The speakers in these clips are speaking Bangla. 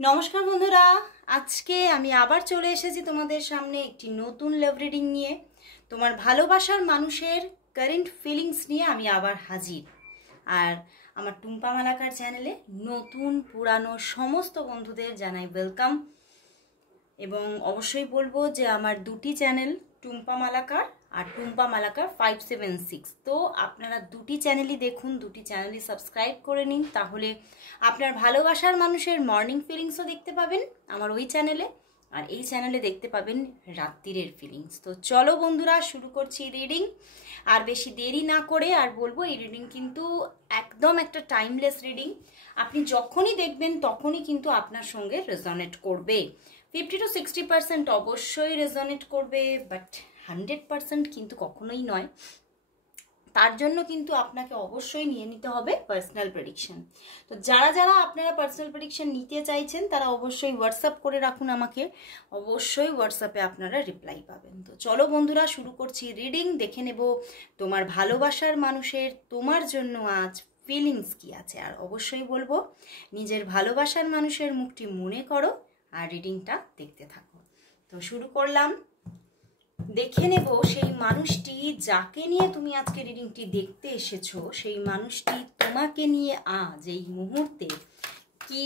নমস্কার বন্ধুরা, আজকে আমি আবার চলে এসেছি তোমাদের সামনে একটি নতুন লাভ রিডিং নিয়ে। তোমার ভালোবাসার মানুষের কারেন্ট ফিলিংস নিয়ে আমি আবার হাজির। আর আমার টুম্পা মালাকার চ্যানেলে নতুন পুরানো সমস্ত বন্ধুদের জানাই ওয়েলকাম। এবং অবশ্যই বলবো যে আমার দুটি চ্যানেল, টুম্পা মালাকার আর টুম্পা মালাকার 576। তো আপনারা দুটি চ্যানেলই দেখুন, দুটি চ্যানেলই সাবস্ক্রাইব করে নিন, তাহলে আপনার ভালোবাসার মানুষের মর্নিং ফিলিংসও দেখতে পাবেন আমার ওই চ্যানেলে, আর এই চ্যানেলে দেখতে পাবেন রাত্রিরের ফিলিংস। তো চলো বন্ধুরা, শুরু করছি রিডিং। আর বেশি দেরি না করে আর বলবো, এই রিডিং কিন্তু একদম একটা টাইমলেস রিডিং। আপনি যখনই দেখবেন তখনই কিন্তু আপনার সঙ্গে রেজনেট করবে। 50 to 60% অবশ্যই রেজনেট করবে, বাট 100% কিন্তু কখনোই নয়। তার জন্য কিন্তু আপনাকে অবশ্যই নিয়ে নিতে হবে পার্সোনাল প্রেডিকশন। তো যারা যারা আপনারা পার্সোনাল প্রেডিকশন নিতে চাইছেন তারা অবশ্যই হোয়াটসঅ্যাপ করে রাখুন আমাকে, অবশ্যই হোয়াটসঅ্যাপে আপনারা রিপ্লাই পাবেন। তো চলো বন্ধুরা, শুরু করছি রিডিং। দেখে নেব তোমার ভালোবাসার মানুষের তোমার জন্য আজ ফিলিংস কি আছে। আর অবশ্যই বলবো, নিজের ভালোবাসার মানুষের মুখটি মনে করো আর রিডিংটা দেখতে থাকো। তো শুরু করলাম। দেখে নেব সেই মানুষটি যাকে নিয়ে তুমি আজকে রিডিংটি দেখতে এসেছো, সেই মানুষটি তোমাকে নিয়ে আজ এই মুহূর্তে কি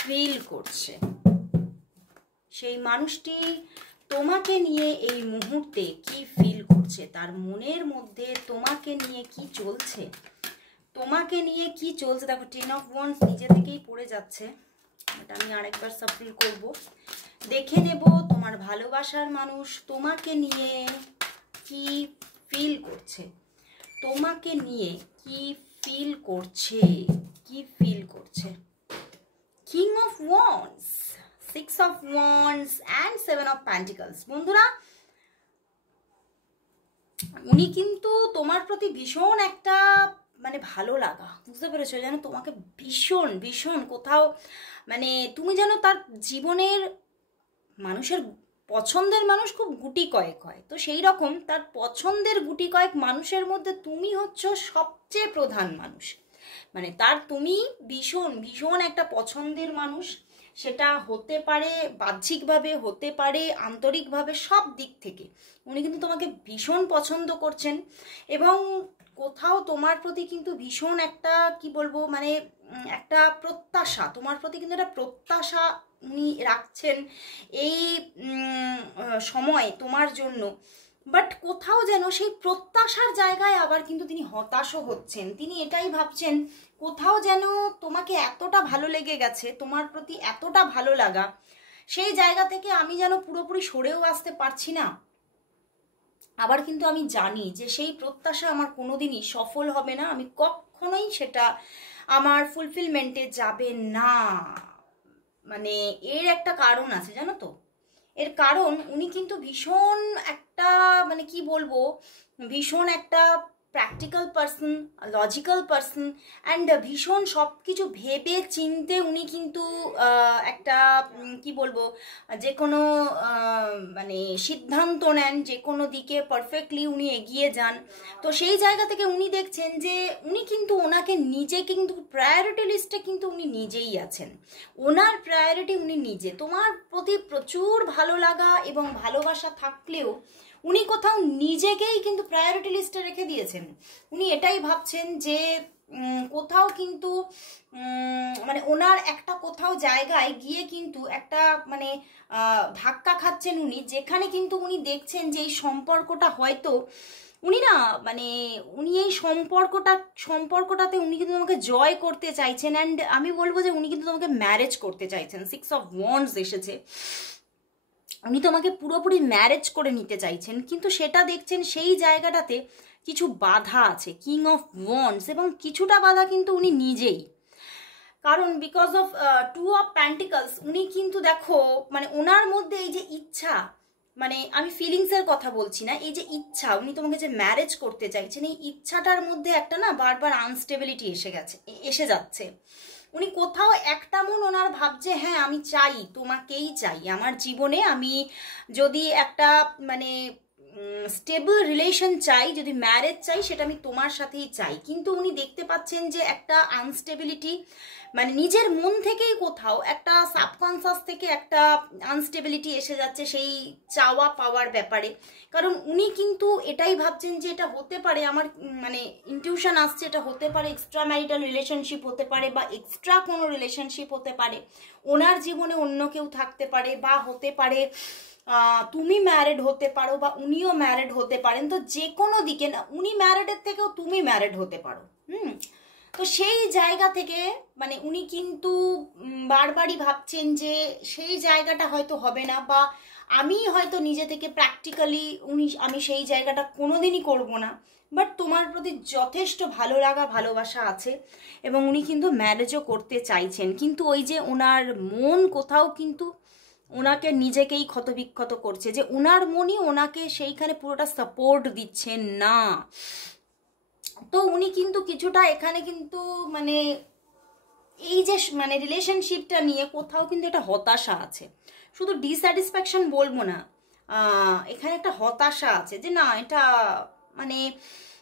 ফিল করছে। সেই মানুষটি তোমাকে নিয়ে এই মুহূর্তে কি ফিল করছে, তার মনের মধ্যে তোমাকে নিয়ে কি চলছে, তোমাকে নিয়ে কি চলছে। দেখো 10 of Wands নিজে থেকেই পড়ে যাচ্ছে, এটা আমি আরেকবার সাফল করব। দেখে নেব তোমার ভালোবাসার মানুষ তোমাকে নিয়ে কি ফিল করছে, তোমাকে নিয়ে কি ফিল করছে, কি ফিল করছে। King of wands, 6 of Wands and 7 of Pentacles। বন্ধুরা, উনি কিন্তু তোমার প্রতি ভীষণ একটা ভালো লাগা, বুঝতে পেরেছো? যেন তোমাকে ভীষণ ভীষণ কোথাও তুমি যেন তার জীবনের মানুষের পছন্দের মানুষ খুব গুটি কয়েক হয়, তো সেই রকম তার পছন্দের গুটি কয়েক মানুষের মধ্যে তুমি হচ্ছ সবচেয়ে প্রধান মানুষ। তার তুমি ভীষণ ভীষণ একটা পছন্দের মানুষ। সেটা হতে পারে বাহ্যিকভাবে, হতে পারে আন্তরিকভাবে, সব দিক থেকে উনি কিন্তু তোমাকে ভীষণ পছন্দ করছেন। এবং কোথাও তোমার প্রতি কিন্তু ভীষণ একটা কি বলবো, একটা প্রত্যাশা, তোমার প্রতি কিন্তু একটা প্রত্যাশা উনি রাখছেন এই সময় তোমার জন্য। বাট কোথাও যেন সেই প্রত্যাশার জায়গায় আবার কিন্তু তিনি হতাশও হচ্ছেন। তিনি এটাই ভাবছেন, কোথাও যেন তোমাকে এতটা ভালো লেগে গেছে, তোমার প্রতি এতটা ভালো লাগা, সেই জায়গা থেকে আমি যেন পুরোপুরি সরেও আসতে পারছি না। আবার কিন্তু আমি জানি যে সেই প্রত্যাশা আমার কোনোদিনই সফল হবে না, আমি কখনোই সেটা আমার ফুলফিলমেন্টে যাবে না। এর একটা কারণ আছে, জানো তো? এর কারণ উনি কিন্তু ভীষণ একটা কি বলবো, ভীষণ একটা practical person, logical person, and ভীষণ সব কিছু ভেবে চিনতে উনি কিন্তু একটা কি বলবো, যে কোনো সিদ্ধান্ত নেন, যে কোনো দিকে পারফেক্টলি উনি এগিয়ে যান। তো সেই জায়গা থেকে উনি দেখছেন যে উনি কিন্তু ওনাকে নিজে কিন্তু প্রায়োরিটি লিস্টে কিন্তু উনি নিজেই আছেন, ওনার প্রায়োরিটি উনি নিজে। তোমার প্রতি প্রচুর ভালো লাগা এবং ভালোবাসা থাকলেও উনি কোথাও নিজেকেই কিন্তু প্রায়োরিটি লিস্টে রেখে দিয়েছেন। উনি এটাই ভাবছেন যে কোথাও কিন্তু ওনার একটা কোথাও জায়গায় গিয়ে কিন্তু একটা ধাক্কা খাচ্ছেন উনি, যেখানে কিন্তু উনি দেখছেন যে এই সম্পর্কটা হয়তো উনি না উনি এই সম্পর্কটাতে উনি কিন্তু তোমাকে জয় করতে চাইছেন। অ্যান্ড আমি বলবো যে উনি কিন্তু তোমাকে ম্যারেজ করতে চাইছেন। 6 of Wands এসেছে, উনি তোমাকে পুরোপুরি ম্যারেজ করে নিতে চাইছেন, কিন্তু সেটা দেখছেন সেই জায়গাটাতে কিছু বাধা আছে, কিং অফ ওয়ান্ডস, এবং কিছুটা বাধা কিন্তু উনি নিজেই। কারণ বিকজ অফ 2 of Pentacles উনি কিন্তু দেখো ওনার মধ্যে এই যে ইচ্ছা, আমি ফিলিংসের কথা বলছি না, এই যে ইচ্ছা, উনি তোমাকে যে ম্যারেজ করতে চাইছেন, এই ইচ্ছাটার মধ্যে একটা না বারবার আনস্টেবিলিটি এসে যাচ্ছে। উনি কোথাও একটা মন ওনার ভাবছে, হ্যাঁ আমি চাই, তোমাকেই চাই আমার জীবনে। আমি যদি একটা স্টেবল রিলেশন চাই, যদি ম্যারেজ চাই সেটা আমি তোমার সাথেই চাই, কিন্তু উনি দেখতে পাচ্ছেন যে একটা আনস্টেবিলিটি, মানে নিজের মন থেকেই কোথাও একটা সাবকনসিয়াস থেকে একটা আনস্টেবিলিটি এসে যাচ্ছে সেই চাওয়া পাওয়ার ব্যাপারে। কারণ উনি কিন্তু এটাই ভাবছেন যে এটা হতে পারে, আমার মানে ইনটিউশন আসছে এটা হতে পারে এক্সট্রা ম্যারিটাল রিলেশনশিপ হতে পারে, বা এক্সট্রা কোনো রিলেশনশিপ হতে পারে, ওনার জীবনে অন্য কেউ থাকতে পারে, বা হতে পারে তুমি ম্যারিড হতে পারো, বা উনিও ম্যারিড হতে পারেন। তো যে কোনো দিকে না, উনি ম্যারিডের থেকেও তুমি ম্যারিড হতে পারো। তো সেই জায়গা থেকে মানে উনি কিন্তু বারবারই ভাবছেন যে সেই জায়গাটা হয়তো হবে না, বা আমি হয়তো নিজে থেকে প্র্যাকটিক্যালি আমি সেই জায়গাটা কোনোদিনই করব না। বাট তোমার প্রতি যথেষ্ট ভালো লাগা ভালোবাসা আছে, এবং উনি কিন্তু ম্যারেজও করতে চাইছেন, কিন্তু ওই যে ওনার মন কোথাও কিন্তু ওনাকে নিজেকেই ক্ষতবিক্ষত করছে, যে ওনার মনই ওনাকে সেইখানে পুরোটা সাপোর্ট দিচ্ছেন না। তো উনি কিন্তু কিছুটা এখানে কিন্তু মানে এই যে মানে রিলেশনশিপটা নিয়ে কোথাও কিন্তু একটা হতাশা আছে, শুধু ডিস্যাটিসফ্যাকশন বলবো না, এখানে একটা হতাশা আছে যে না এটা মানে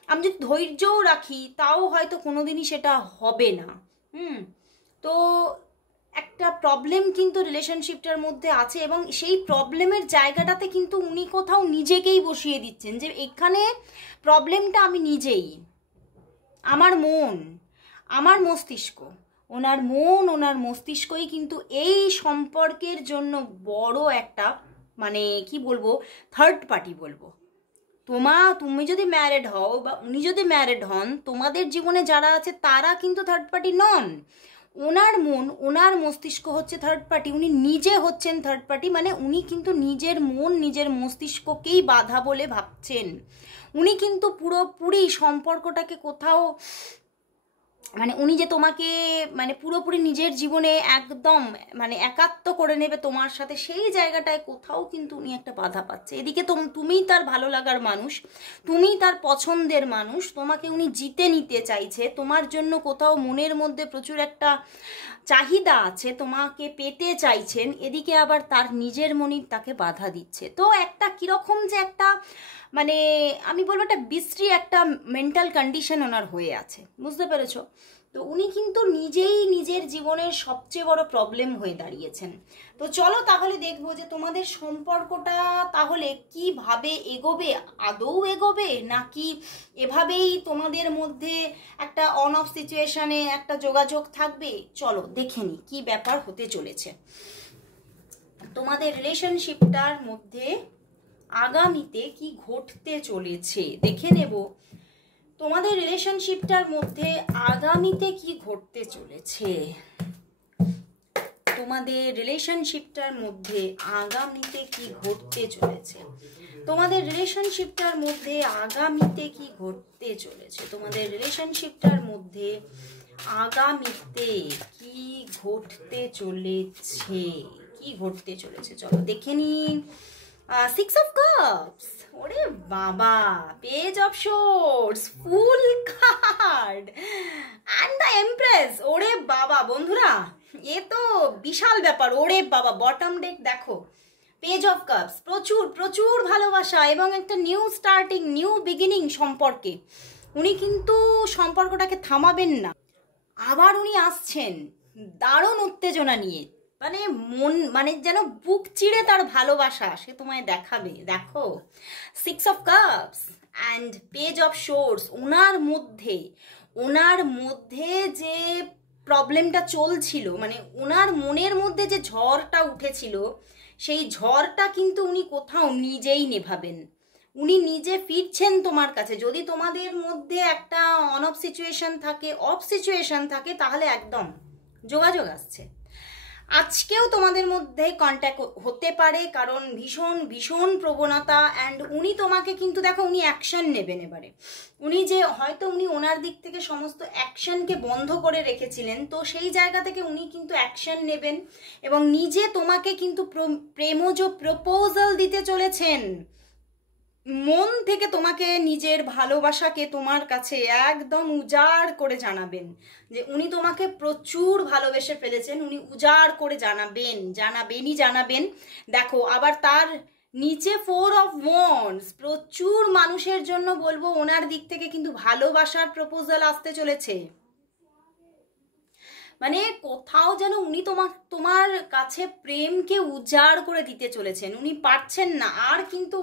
আমি যদি ধৈর্যও রাখি তাও হয়তো কোনোদিনই সেটা হবে না। তো একটা প্রবলেম কিন্তু রিলেশনশিপটার মধ্যে আছে, এবং সেই প্রবলেমের জায়গাটাতে কিন্তু উনি কোথাও নিজেকেই বসিয়ে দিচ্ছেন যে এখানে প্রবলেমটা আমি নিজেই, আমার মন, আমার মস্তিষ্ক, ওনার মন ওনার মস্তিষ্কই কিন্তু এই সম্পর্কের জন্য বড় একটা মানে কি বলবো থার্ড পার্টি বলবো। তুমি যদি ম্যারিড হও বা উনি যদি ম্যারিড হন, তোমাদের জীবনে যারা আছে তারা কিন্তু থার্ড পার্টি নন। ওনার মন ওনার মস্তিষ্ক হচ্ছে থার্ড পার্টি, উনি নিজে হচ্ছেন থার্ড পার্টি। মানে উনি কিন্তু নিজের মন নিজের মস্তিষ্ককেই বাধা বলে ভাবছেন। উনি কিন্তু পুরোপুরি সম্পর্কটাকে কোথাও মানে উনি যে তোমাকে মানে পুরোপুরি নিজের জীবনে একদম মানে একাত্ম করে নেবে তোমার সাথে, সেই জায়গাটায় কোথাও কিন্তু উনি একটা বাধা পাচ্ছে। এদিকে তুমিই তার ভালো লাগার মানুষ, তুমিই তার পছন্দের মানুষ, তোমাকে উনি জিতে নিতে চাইছে, তোমার জন্য কোথাও মনের মধ্যে প্রচুর একটা চাহিদা আছে, তোমাকে পেতে চাইছেন। এদিকে আবার তার নিজের মনই তাকে বাধা দিচ্ছে। তো একটা কিরকম যে একটা মানে আমি বলবো একটা বিশ্রী একটা মেন্টাল কন্ডিশন ওনার হয়ে আছে, বুঝতে পেরেছো? তো উনি কিন্তু নিজেই নিজের জীবনের সবচেয়ে বড় প্রবলেম হয়ে দাঁড়িয়েছেন। তো চলো তাহলে দেখবো যে তোমাদের সম্পর্কটা তাহলে কিভাবে এগোবে, আদৌ এগোবে নাকি এভাবেই তোমাদের মধ্যে একটা অন অফ সিচুয়েশনে একটা যোগাযোগ থাকবে। চলো দেখে নি কি ব্যাপার হতে চলেছে তোমাদের রিলেশনশিপটার মধ্যে, আগামীতে কি ঘটতে চলেছে দেখে নেব। তোমাদের রিলেশনশিপটার মধ্যে আগামীতে কি ঘটতে চলেছে, তোমাদের রিলেশনশিপটার মধ্যে আগামীতে কি ঘটতে চলেছে, তোমাদের রিলেশনশিপটার মধ্যে আগামীতে কি ঘটতে চলেছে, তোমাদের রিলেশনশিপটার মধ্যে আগামীতে কি ঘটতে চলেছে, কি ঘটতে চলেছে চলো দেখে নিন। 6 of Cups, ওরে বাবা, page of shorts, fool card and the empress. ওরে বাবা বন্ধুরা, এ তো বিশাল ব্যাপার। ওরে বাবা, বটম ডেক দেখো, পেজ অফ কাপস, প্রচুর প্রচুর ভালোবাসা এবং একটা নিউ স্টার্টিং, নিউ বিগিনিং সম্পর্কে। উনি কিন্তু সম্পর্কটাকে থামাবেন না, আবার উনি আসছেন দারুণ উত্তেজনা নিয়ে, মানে মন মানে যেন বুক চিড়ে তার ভালোবাসা সে তোমায় দেখাবে। দেখো 6 of Cups and page of swords, ওনার মধ্যে যে প্রবলেমটা চলছিল, মানে ওনার মনের মধ্যে যে ঝড়টা উঠেছিল, সেই ঝড়টা কিন্তু উনি কোথাও নিজেই নেভাবেন। উনি নিজে ফিরছেন তোমার কাছে। যদি তোমাদের মধ্যে একটা অন অফ সিচুয়েশন থাকে তাহলে একদম যোগাযোগ আসছে। আজকেও তোমাদের মধ্যে কন্ট্যাক্ট হতে পারে, কারণ ভীষণ ভীষণ প্রবণতা। অ্যান্ড উনি তোমাকে কিন্তু দেখো উনি অ্যাকশন নেবেন এবারে। উনি যে হয়তো উনি ওনার দিক থেকে সমস্ত অ্যাকশনকে বন্ধ করে রেখেছিলেন, তো সেই জায়গা থেকে উনি কিন্তু অ্যাকশন নেবেন এবং নিজে তোমাকে কিন্তু প্রেমজ প্রপোজাল দিতে চলেছেন। মন থেকে তোমাকে নিজের ভালোবাসাকে তোমার কাছে একদম উজাড় করে জানাবেন যে উনি তোমাকে প্রচুর ভালোবেসে ফেলেছেন। উনি উজাড় করে জানাবেন। দেখো আবার তার নিচে 4 অফ ওয়ান্ডস, প্রচুর মানুষের জন্য বলবো ওনার দিক থেকে কিন্তু ভালোবাসার প্রপোজাল আসতে চলেছে। মানে কোথাও যেন উনি তোমার কাছে প্রেমকে উজাড় করে দিতে চলেছেন, উনি পারছেন না আর, কিন্তু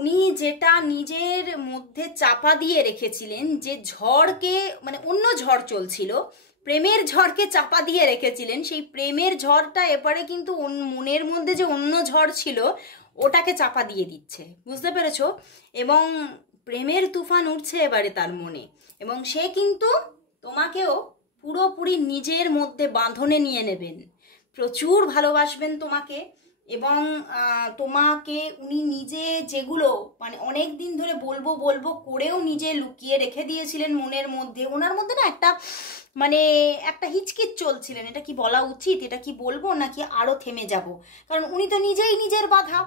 উনি যেটা নিজের মধ্যে চাপা দিয়ে রেখেছিলেন, যে ঝড়কে মানে অন্য ঝড় চলছিল, প্রেমের ঝড়কে চাপা দিয়ে রেখেছিলেন, সেই প্রেমের ঝড়টা এবারে কিন্তু মনের মধ্যে যে অন্য ঝড় ছিল ওটাকে চাপা দিয়ে দিচ্ছে, বুঝতে পেরেছো? এবং প্রেমের তুফান উঠছে এবারে তার মনে, এবং সে কিন্তু তোমাকেও পুরোপুরি নিজের মধ্যে বাঁধনে নিয়ে নেবেন, প্রচুর ভালোবাসবেন তোমাকে। এবং তোমাকে উনি নিজে যেগুলো মানে অনেক দিন ধরে বলবো বলবো করেও নিজে লুকিয়ে রেখে দিয়েছিলেন মনের মধ্যে, ওনার মধ্যে না একটা হিচকিচ চলছিলেন, এটা কি বলা উচিত, এটা কি বলবো নাকি আরো থেমে যাব, কারণ উনি তো নিজেই নিজের বাধা।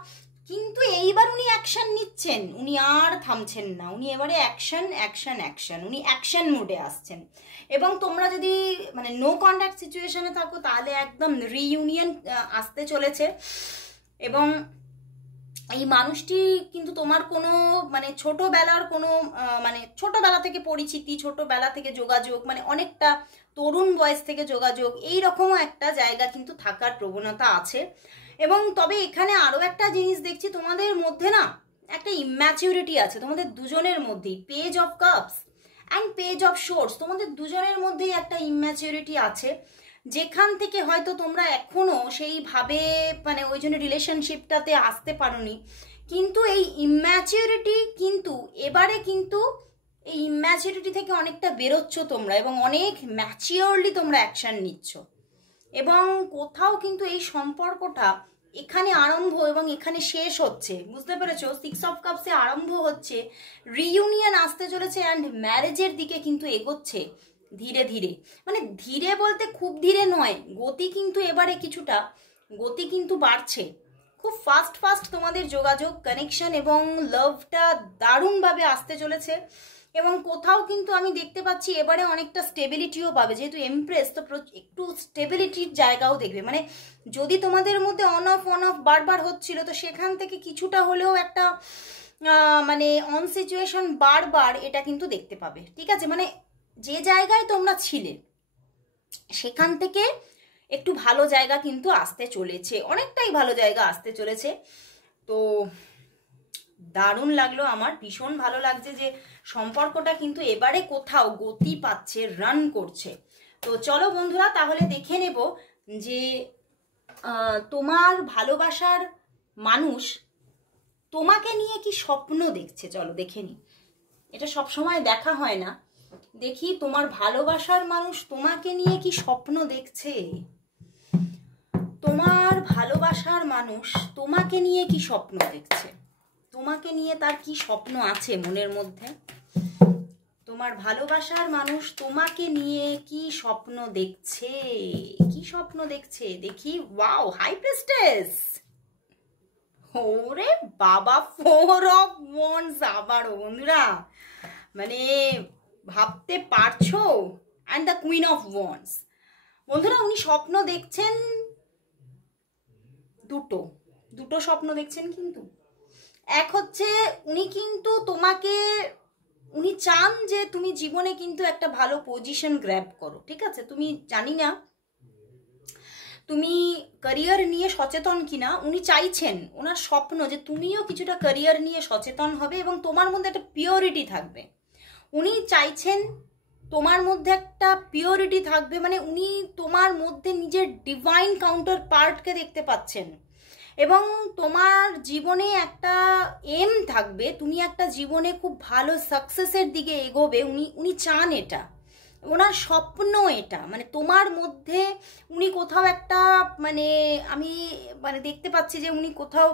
কিন্তু এইবার উনি অ্যাকশন নিচ্ছেন, উনি আর থামছেন না, উনি এবারে অ্যাকশন অ্যাকশন অ্যাকশন, উনি অ্যাকশন মোডে আসছেন। এবং তোমরা যদি মানে নো কন্ট্যাক্ট সিচুয়েশনে থাকো তাহলে একদম রিইউনিয়ন আসতে চলেছে। এবং এই মানুষটি কিন্তু তোমার কোনো মানে ছোটবেলার কোনো মানে ছোটবেলা থেকে পরিচিতি, ছোটবেলা থেকে যোগাযোগ, মানে অনেকটা তরুণ বয়স থেকে যোগাযোগ, এই রকমও একটা জায়গা কিন্তু থাকার প্রবণতা আছে। এবং তবে এখানে আরও একটা জিনিস দেখছি, তোমাদের মধ্যে না একটা ইম্যাচিউরিটি আছে তোমাদের দুজনের মধ্যেই, page of cups and page of shorts, তোমাদের দুজনের মধ্যেই একটা ইম্যাচিউরিটি আছে, যেখান থেকে হয়তো তোমরা এখনো সেইভাবে মানে ওই জন্য রিলেশনশিপটাতে আসতে পারোনি। কিন্তু এই ইম্যাচিউরিটি কিন্তু এবারে কিন্তু এই ইম্যাচিউরিটি থেকে অনেকটা বেরোচ্ছ তোমরা, এবং অনেক ম্যাচিওরলি তোমরা অ্যাকশন নিচ্ছ। এবং কোথাও কিন্তু এই সম্পর্কটা এখানে আরম্ভ এবং এখানে শেষ হচ্ছে, বুঝতে পেরেছো? 6 অফ কাপসে আরম্ভ হচ্ছে, রিইউনিয়ন আসতে চলেছে অ্যান্ড ম্যারেজের দিকে কিন্তু এগোচ্ছে ধীরে ধীরে, মানে ধীরে বলতে খুব ধীরে নয়, গতি কিন্তু এবারে কিছুটা গতি কিন্তু বাড়ছে, খুব ফাস্ট ফাস্ট তোমাদের যোগাযোগ, কানেকশন এবং লাভটা দারুণভাবে আসতে চলেছে। এবং কোথাও কিন্তু আমি দেখতে পাচ্ছি এবারে অনেকটা স্টেবিলিটিও পাবে, যেহেতু এমপ্রেস তো একটু স্টেবিলিটির জায়গাও দেখবে, মানে যদি তোমাদের মধ্যে অন অফ বারবার হচ্ছিল তো সেখান থেকে কিছুটা হলেও একটা মানে অন সিচুয়েশন বারবার এটা কিন্তু দেখতে পাবে, ঠিক আছে? মানে যে জায়গায় তোমরা ছিলে সেখান থেকে একটু ভালো জায়গা কিন্তু আসতে চলেছে, অনেকটাই ভালো জায়গা আসতে চলেছে। তো দারুণ লাগলো, আমার ভীষণ ভালো লাগছে যে সম্পর্কটা কিন্তু এবারে কোথাও গতি পাচ্ছে, রান করছে। তো চলো বন্ধুরা, তাহলে দেখে নেব যে তোমার ভালোবাসার মানুষ তোমাকে নিয়ে কি স্বপ্ন দেখছে। চলো দেখে নি, এটা সবসময় দেখা হয় না, দেখি তোমার ভালোবাসার মানুষ তোমাকে নিয়ে কি স্বপ্ন দেখছে। তোমার ভালোবাসার মানুষ তোমাকে নিয়ে কি স্বপ্ন দেখছে, তোমাকে নিয়ে তার কি স্বপ্ন আছে মনের মধ্যে। তোমার ভালোবাসার মানুষ তোমাকে নিয়ে কি স্বপ্ন দেখছে, কি স্বপ্ন দেখছে দেখি। ওয়াও, হাই প্রিস্টেস, ওরে বাবা, 4 অফ ওয়ান্ডস আবারও বন্ধুরা, মানে ভাবতে পারছো, and the queen of wands. বন্ধুরা উনি স্বপ্ন দেখছেন দুটো স্বপ্ন দেখছেন, কিন্তু এক হচ্ছে উনি কিন্তু তোমাকে, উনি চান যে তুমি জীবনে কিন্তু একটা ভালো পজিশন গ্র্যাব করো, ঠিক আছে? তুমি জানি না তুমি ক্যারিয়ার নিয়ে সচেতন কিনা, উনি চাইছেন, ওনার স্বপ্ন যে তুমিও কিছুটা ক্যারিয়ার নিয়ে সচেতন হবে এবং তোমার মধ্যে একটা পিওরিটি থাকবে। উনি চাইছেন তোমার মধ্যে একটা পিওরিটি থাকবে, মানে উনি তোমার মধ্যে নিজের ডিভাইন কাউন্টার পার্টকে দেখতে পাচ্ছেন, এবং তোমার জীবনে একটা এম থাকবে, তুমি একটা জীবনে খুব ভালো সাকসেসের দিকে এগোবে। উনি চান এটা, ওনার স্বপ্ন এটা, মানে তোমার মধ্যে উনি কোথাও একটা আমি দেখতে পাচ্ছি যে উনি কোথাও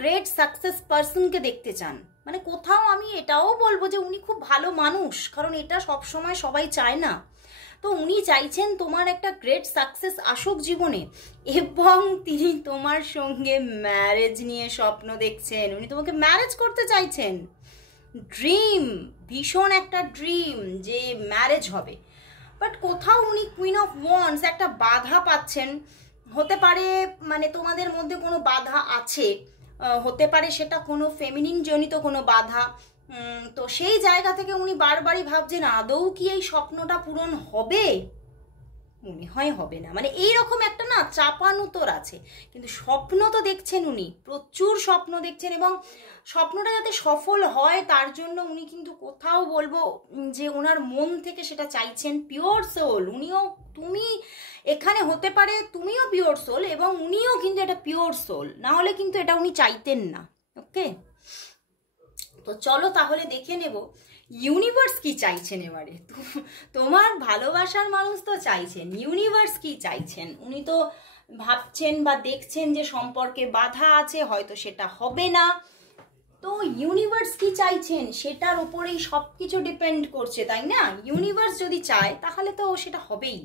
গ্রেট সাকসেস পার্সনকে দেখতে চান, মানে কোথাও আমি এটাও বলবো যে উনি খুব ভালো মানুষ, কারণ এটা সবসময় সবাই চায় না। তো উনি চাইছেন তোমার একটা গ্রেট সাকসেস আসুক জীবনে, এবং তিনি তোমার সঙ্গে ম্যারেজ নিয়ে স্বপ্ন দেখছেন, উনি তোমাকে ম্যারেজ করতে চাইছেন। ড্রিম, ভীষণ একটা ড্রিম যে ম্যারেজ হবে। বাট কোথাও উনি কুইন অফ ওয়ান্ডস একটা বাধা পাচ্ছেন, হতে পারে মানে তোমাদের মধ্যে কোনো বাধা আছে, হতে পারে সেটা কোনো ফেমিনিন জনিত কোনো বাধা। তো সেই জায়গা থেকে উনি বারবারই ভাবছেন আদৌ কি এই স্বপ্নটা পূরণ হবে, মনে হয় হবে না, মানে এইরকম একটা না চাপানুতর আছে। কিন্তু স্বপ্ন তো দেখছেন উনি, প্রচুর স্বপ্ন দেখছেন, এবং স্বপ্নটা যাতে সফল হয় তার জন্য উনি কিন্তু কোথাও বলবো যে ওনার মন থেকে সেটা চাইছেন, পিওর সোল। উনিও, তুমি এখানে হতে পারে তুমিও পিওর সোল এবং উনিও কিন্তু এটা পিওর সোল, না হলে কিন্তু এটা উনি চাইতেন না। ওকে, তো চলো তাহলে দেখে নেব ইউনিভার্স কি চাইছেন এবারে। তোমার ভালোবাসার মানুষ তো চাইছেন, ইউনিভার্স কি চাইছেন। উনি তো ভাবছেন বা দেখছেন যে সম্পর্কে বাধা আছে, হয়তো সেটা হবে না। তো ইউনিভার্স কি চাইছেন সেটার উপরেই সব কিছু ডিপেন্ড করছে, তাই না? ইউনিভার্স যদি চায় তাহলে তো সেটা হবেই,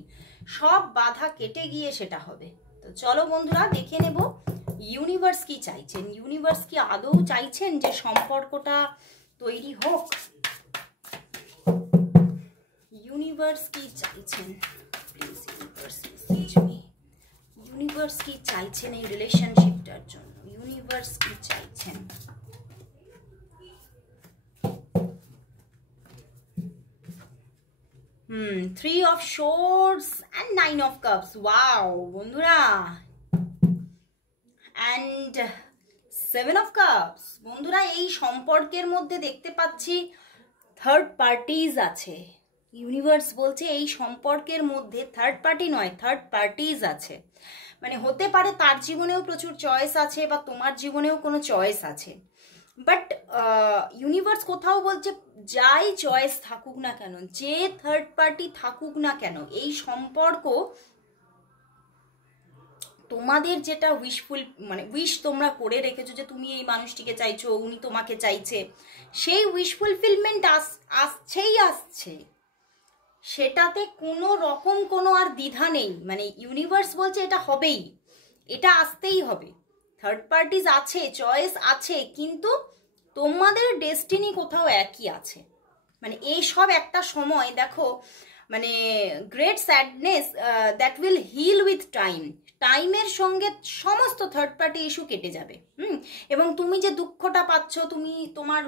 সব বাধা কেটে গিয়ে সেটা হবে। তো চলো বন্ধুরা দেখে নেব ইউনিভার্স কি চাইছেন। ইউনিভার্স কি আদৌ চাইছেন যে সম্পর্কটা তৈরি হোক? ইউনিভার্স কি চাইছেন? Please universe message me. Universe কি চাইছেন এই রিলেশনশিপটার জন্য? ইউনিভার্স কি চাইছেন? Three of swords and 9 of cups. Wow বন্ধুরা, অ্যান্ড 7 অফ কাপস। বন্ধুরা এই সম্পর্কের মধ্যে দেখতে পাচ্ছি থার্ড পার্টিজ আছে। ইউনিভার্স বলছে এই সম্পর্কের মধ্যে থার্ড পার্টি নয়, থার্ড পার্টিজ আছে। মানে হতে পারে তার জীবনেও প্রচুর চয়েস আছে বা তোমার জীবনেও কোনো চয়েস আছে, বাট ইউনিভার্স কোথাও বলছে যাই চয়েস থাকুক না কেন, যে থার্ড পার্টি থাকুক না কেন, এই সম্পর্ক তোমাদের যেটা উইশফুল, মানে উইশ তোমরা করে রেখেছো যে তুমি এই মানুষটিকে চাইছো, উনি তোমাকে চাইছে, সেই উইশ ফুলফিলমেন্ট আসছেই আসছে, সেটাতে কোনো রকম কোনো আর দ্বিধা নেই। মানে ইউনিভার্স বলছে এটা হবেই, এটা আসতেই হবে। থার্ড পার্টিজ আছে, চয়েস আছে, কিন্তু তোমাদের ডেস্টিনি কোথাও একই আছে। মানে এই সব একটা সময় দেখো, মানে great sadness that will heal with time. টাইমের সঙ্গে সমস্ত থার্ড পার্টি ইস্যু কেটে যাবে। এবং তুমি যে দুঃখটা পাচ্ছ, তুমি তোমার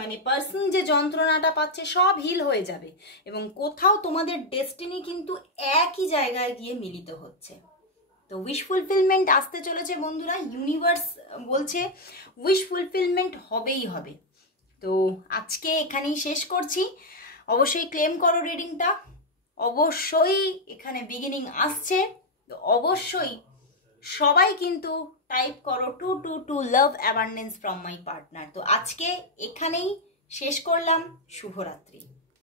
মানে পার্সন যে যন্ত্রণাটা পাচ্ছে, সব হিল হয়ে যাবে এবং কোথাও তোমাদের ডেস্টিনি কিন্তু একই জায়গায় গিয়ে মিলিত হচ্ছে। তো উইশ ফুলফিলমেন্ট আসতে চলেছে বন্ধুরা, ইউনিভার্স বলছে উইশ ফুলফিলমেন্ট হবেই হবে। তো আজকে এখানেই শেষ করছি। অবশ্যই ক্লেম করো রিডিংটা, অবশ্যই এখানে বিগিনিং আসছে, তো অবশ্যই সবাই কিন্তু টাইপ করো 222 লাভ অ্যাবান্ডেন্স ফ্রম মাই পার্টনার। তো আজকে এখানেই শেষ করলাম, শুভরাত্রি।